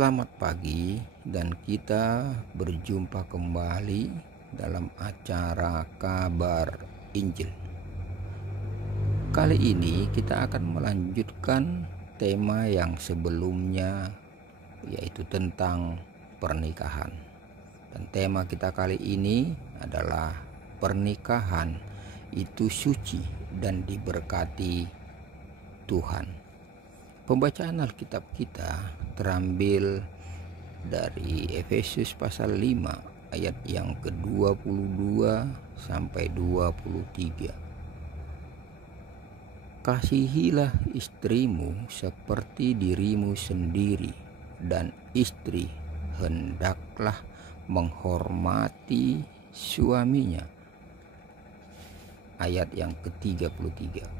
Selamat pagi dan kita berjumpa kembali dalam acara Kabar Injil. Kali ini kita akan melanjutkan tema yang sebelumnya, yaitu tentang pernikahan. Dan tema kita kali ini adalah pernikahan itu suci dan diberkati Tuhan. Pembacaan Alkitab kita terambil dari Efesus pasal 5 ayat yang ke-22 sampai 23. Kasihilah istrimu seperti dirimu sendiri, dan istri hendaklah menghormati suaminya. Ayat yang ke-33.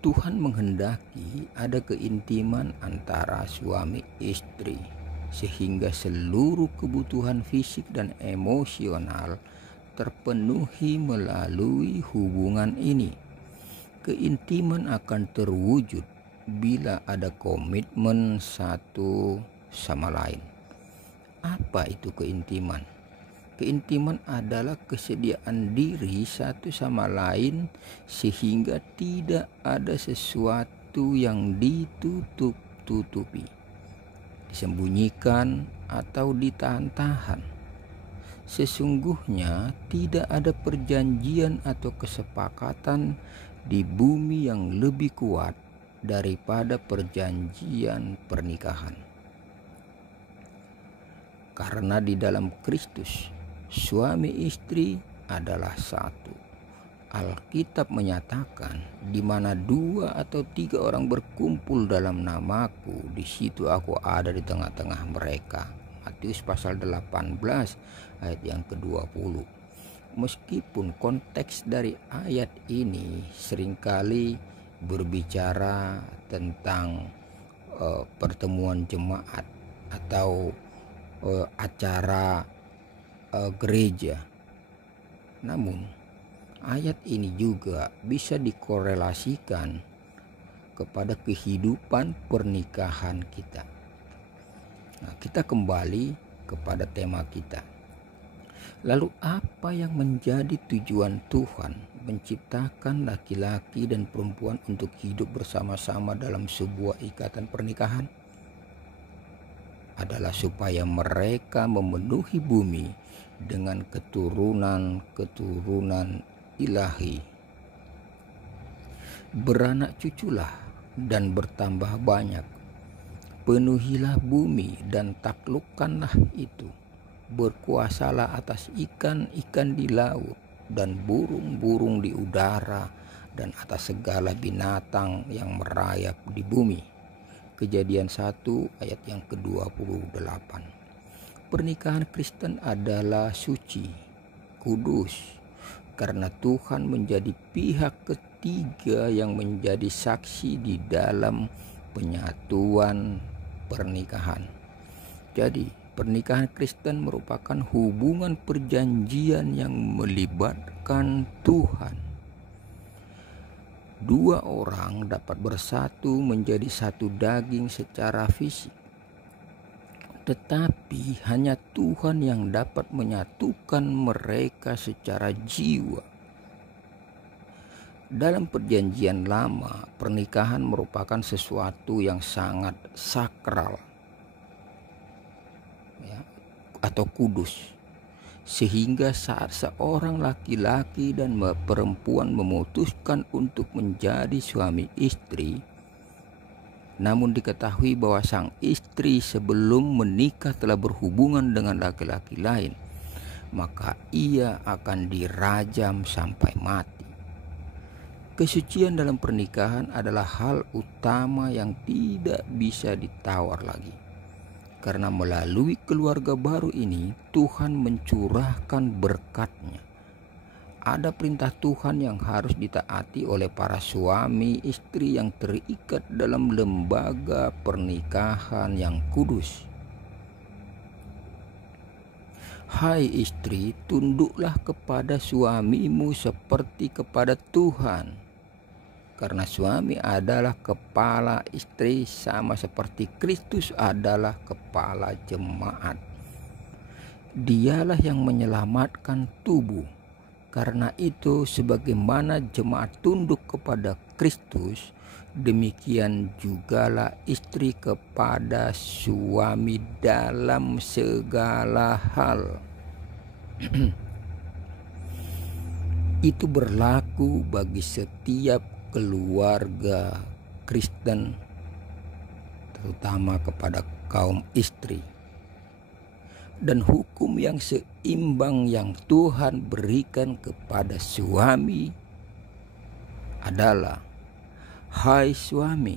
Tuhan menghendaki ada keintiman antara suami istri, sehingga seluruh kebutuhan fisik dan emosional terpenuhi melalui hubungan ini. Keintiman akan terwujud bila ada komitmen satu sama lain. Apa itu keintiman? Keintiman adalah kesediaan diri satu sama lain sehingga tidak ada sesuatu yang ditutup-tutupi, disembunyikan atau ditahan-tahan. Sesungguhnya tidak ada perjanjian atau kesepakatan di bumi yang lebih kuat daripada perjanjian pernikahan. Karena di dalam Kristus suami istri adalah satu. Alkitab menyatakan, di mana 2 atau 3 orang berkumpul dalam namaku, di situ aku ada di tengah-tengah mereka. Matius pasal 18 ayat yang ke-20. Meskipun konteks dari ayat ini seringkali berbicara tentang pertemuan jemaat atau acara gereja, namun ayat ini juga bisa dikorelasikan kepada kehidupan pernikahan kita. Nah, kita kembali kepada tema kita. Lalu apa yang menjadi tujuan Tuhan menciptakan laki-laki dan perempuan untuk hidup bersama-sama dalam sebuah ikatan pernikahan? Adalah supaya mereka memenuhi bumi dengan keturunan-keturunan ilahi. Beranak cuculah dan bertambah banyak. Penuhilah bumi dan taklukkanlah itu. Berkuasalah atas ikan-ikan di laut dan burung-burung di udara dan atas segala binatang yang merayap di bumi. Kejadian 1 ayat yang ke-28. Pernikahan Kristen adalah suci, kudus, karena Tuhan menjadi pihak ketiga yang menjadi saksi di dalam penyatuan pernikahan. Jadi, pernikahan Kristen merupakan hubungan perjanjian yang melibatkan Tuhan. 2 orang dapat bersatu menjadi satu daging secara fisik, tetapi hanya Tuhan yang dapat menyatukan mereka secara jiwa. Dalam perjanjian lama, pernikahan merupakan sesuatu yang sangat sakral, atau kudus, sehingga saat seorang laki-laki dan perempuan memutuskan untuk menjadi suami istri, namun diketahui bahwa sang istri sebelum menikah telah berhubungan dengan laki-laki lain, maka ia akan dirajam sampai mati. Kesucian dalam pernikahan adalah hal utama yang tidak bisa ditawar lagi. Karena melalui keluarga baru ini, Tuhan mencurahkan berkat-Nya. Ada perintah Tuhan yang harus ditaati oleh para suami istri yang terikat dalam lembaga pernikahan yang kudus. Hai istri, tunduklah kepada suamimu seperti kepada Tuhan. karena suami adalah kepala istri sama seperti Kristus adalah kepala jemaat. Dialah yang menyelamatkan tubuh. Karena itu sebagaimana jemaat tunduk kepada Kristus, demikian jugalah istri kepada suami dalam segala hal. Itu berlaku bagi setiap keluarga Kristen, terutama kepada kaum istri. Dan hukum yang seimbang yang Tuhan berikan kepada suami adalah, hai suami,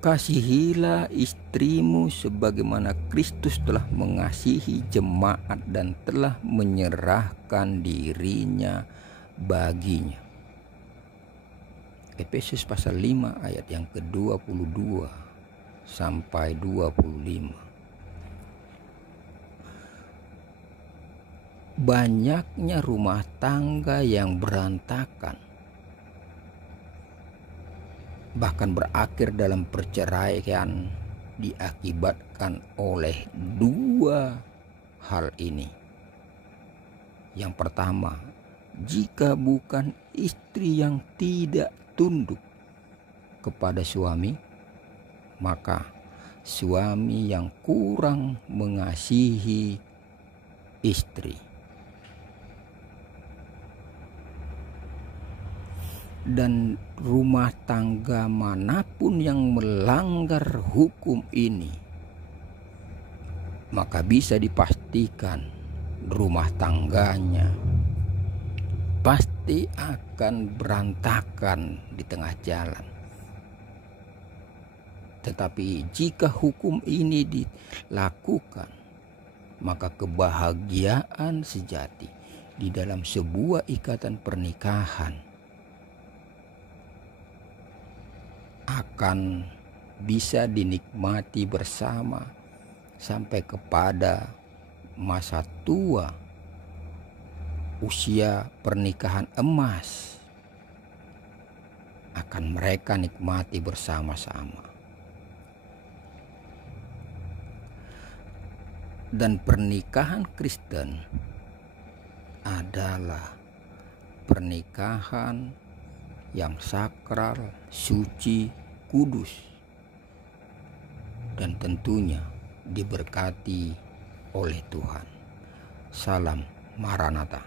kasihilah istrimu sebagaimana Kristus telah mengasihi jemaat dan telah menyerahkan dirinya baginya. Efesus pasal 5 ayat yang ke-22 sampai 25. Banyaknya rumah tangga yang berantakan, bahkan berakhir dalam perceraian, diakibatkan oleh dua hal ini. Yang pertama, jika bukan istri yang tidak tunduk kepada suami, maka suami yang kurang mengasihi istri. Dan rumah tangga manapun yang melanggar hukum ini, maka bisa dipastikan rumah tangganya pasti akan berantakan di tengah jalan. Tetapi jika hukum ini dilakukan, maka kebahagiaan sejati di dalam sebuah ikatan pernikahan akan bisa dinikmati bersama sampai kepada masa tua, usia pernikahan emas akan mereka nikmati bersama-sama. Dan pernikahan Kristen adalah pernikahan yang sakral, suci, kudus, dan tentunya diberkati oleh Tuhan. Salam Maranatha.